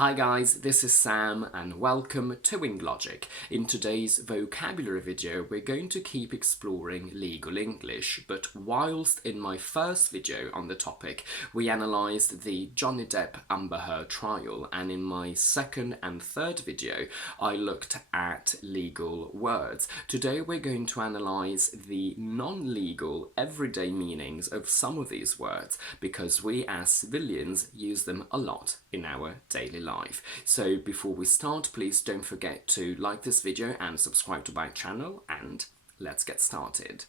Hi guys, this is Sam and welcome to Logic. In today's vocabulary video, we're going to keep exploring legal English, but whilst in my first video on the topic, we analysed the Johnny Depp Amber Heard trial, and in my second and third video, I looked at legal words. Today we're going to analyse the non-legal everyday meanings of some of these words, because we as civilians use them a lot in our daily life. So before we start, please don't forget to like this video and subscribe to my channel, and let's get started.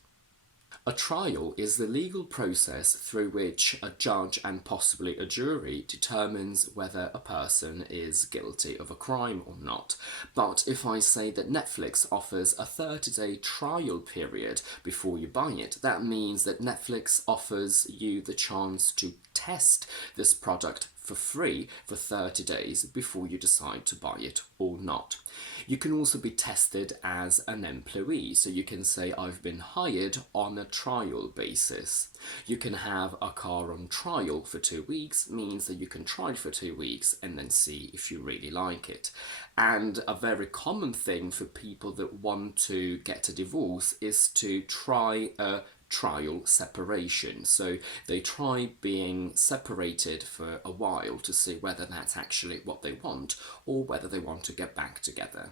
A trial is the legal process through which a judge and possibly a jury determines whether a person is guilty of a crime or not. But if I say that Netflix offers a 30-day trial period before you buy it, that means that Netflix offers you the chance to test this product for free for 30 days before you decide to buy it or not. You can also be tested as an employee, so you can say I've been hired on a trial basis. You can have a car on trial for 2 weeks, means that you can try it for 2 weeks and then see if you really like it. And a very common thing for people that want to get a divorce is to try a trial separation. So they try being separated for a while to see whether that's actually what they want or whether they want to get back together.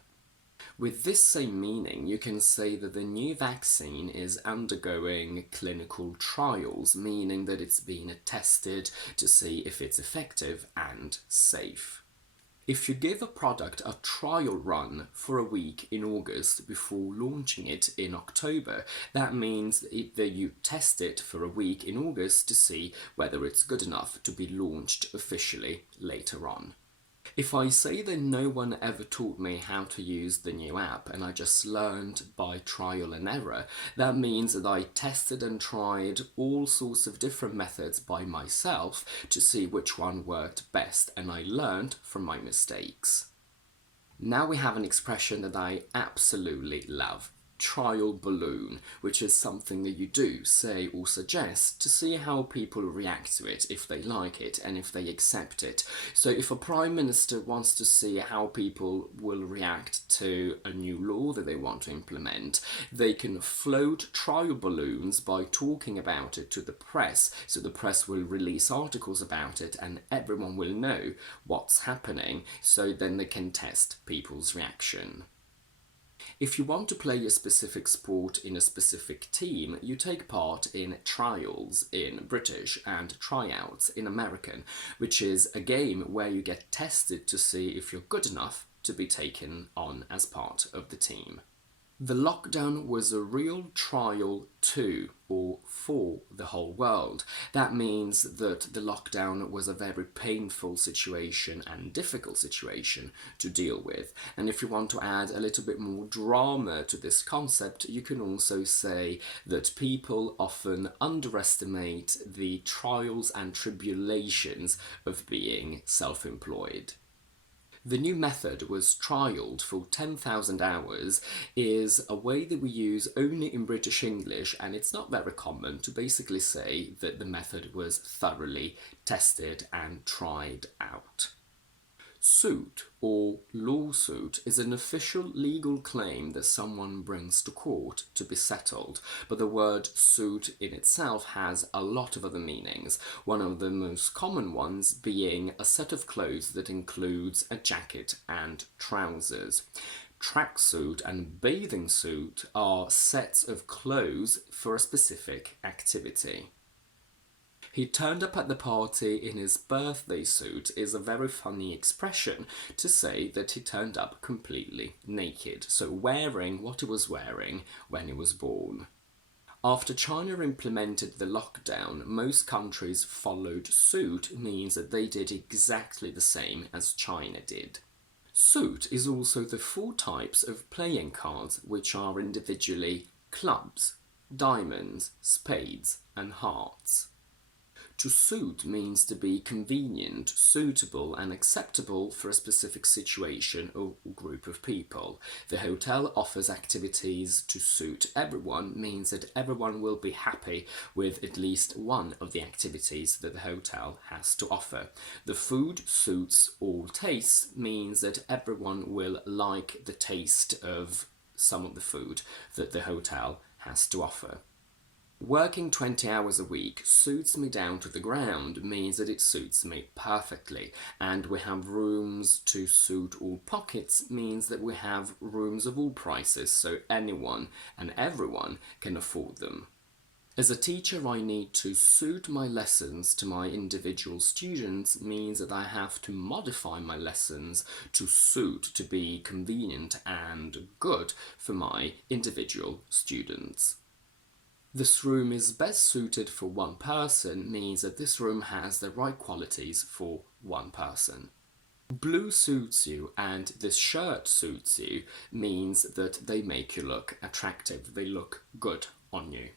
With this same meaning, you can say that the new vaccine is undergoing clinical trials, meaning that it's being tested to see if it's effective and safe. If you give a product a trial run for a week in August before launching it in October, that means that you test it for a week in August to see whether it's good enough to be launched officially later on. If I say that no one ever taught me how to use the new app and I just learned by trial and error, that means that I tested and tried all sorts of different methods by myself to see which one worked best, and I learned from my mistakes. Now we have an expression that I absolutely love. Trial balloon, which is something that you do say or suggest to see how people react to it, if they like it and if they accept it. So if a prime minister wants to see how people will react to a new law that they want to implement, they can float trial balloons by talking about it to the press, so the press will release articles about it and everyone will know what's happening, so then they can test people's reaction. If you want to play a specific sport in a specific team, you take part in trials in British and tryouts in American, which is a game where you get tested to see if you're good enough to be taken on as part of the team. The lockdown was a real trial to or for the whole world. That means that the lockdown was a very painful situation and difficult situation to deal with. And if you want to add a little bit more drama to this concept, you can also say that people often underestimate the trials and tribulations of being self-employed. The new method was trialled for 10,000 hours, is a way that we use only in British English, and it's not very common to basically say that the method was thoroughly tested and tried out. Suit or lawsuit is an official legal claim that someone brings to court to be settled, but the word suit in itself has a lot of other meanings, one of the most common ones being a set of clothes that includes a jacket and trousers. Tracksuit and bathing suit are sets of clothes for a specific activity. He turned up at the party in his birthday suit is a very funny expression to say that he turned up completely naked, so wearing what he was wearing when he was born. After China implemented the lockdown, most countries followed suit, means that they did exactly the same as China did. Suit is also the 4 types of playing cards, which are individually clubs, diamonds, spades and hearts. To suit means to be convenient, suitable and acceptable for a specific situation or group of people. The hotel offers activities to suit everyone means that everyone will be happy with at least one of the activities that the hotel has to offer. The food suits all tastes means that everyone will like the taste of some of the food that the hotel has to offer. Working 20 hours a week suits me down to the ground means that it suits me perfectly, and we have rooms to suit all pockets means that we have rooms of all prices, so anyone and everyone can afford them. As a teacher, I need to suit my lessons to my individual students means that I have to modify my lessons to suit, to be convenient and good for my individual students. This room is best suited for one person means that this room has the right qualities for one person. Blue suits you and this shirt suits you means that they make you look attractive, they look good on you.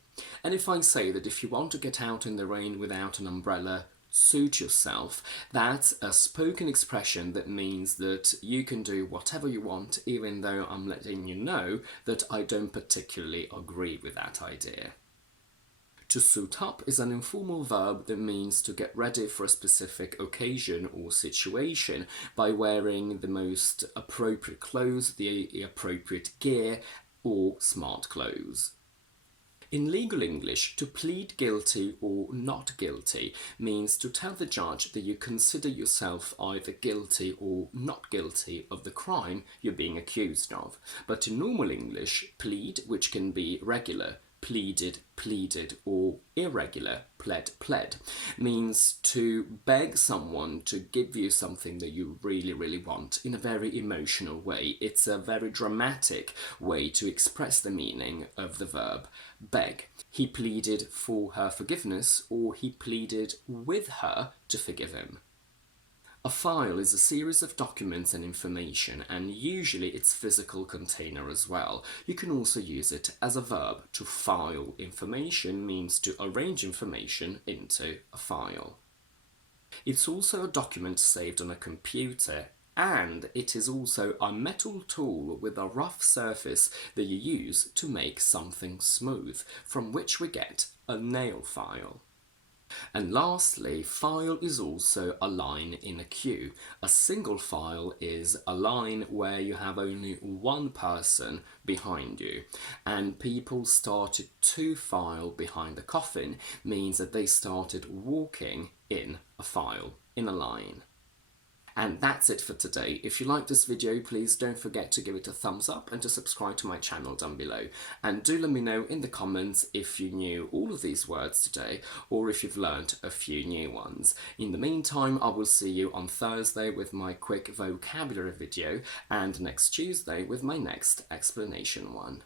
And if I say that if you want to get out in the rain without an umbrella, suit yourself, that's a spoken expression that means that you can do whatever you want, even though I'm letting you know that I don't particularly agree with that idea. To suit up is an informal verb that means to get ready for a specific occasion or situation by wearing the most appropriate clothes, the appropriate gear, or smart clothes. In legal English, to plead guilty or not guilty means to tell the judge that you consider yourself either guilty or not guilty of the crime you're being accused of. But in normal English, plead, which can be regular, pleaded, pleaded, or irregular, pled, pled, means to beg someone to give you something that you really, really want in a very emotional way. It's a very dramatic way to express the meaning of the verb beg. He pleaded for her forgiveness, or he pleaded with her to forgive him. A file is a series of documents and information, and usually its physical container as well. You can also use it as a verb. To file information means to arrange information into a file. It's also a document saved on a computer, and it is also a metal tool with a rough surface that you use to make something smooth, from which we get a nail file. And lastly, file is also a line in a queue. A single file is a line where you have only one person behind you, and people started to file behind the coffin means that they started walking in a file, in a line. And that's it for today. If you like this video, please don't forget to give it a thumbs up and to subscribe to my channel down below. And do let me know in the comments if you knew all of these words today or if you've learned a few new ones. In the meantime, I will see you on Thursday with my quick vocabulary video and next Tuesday with my next explanation one.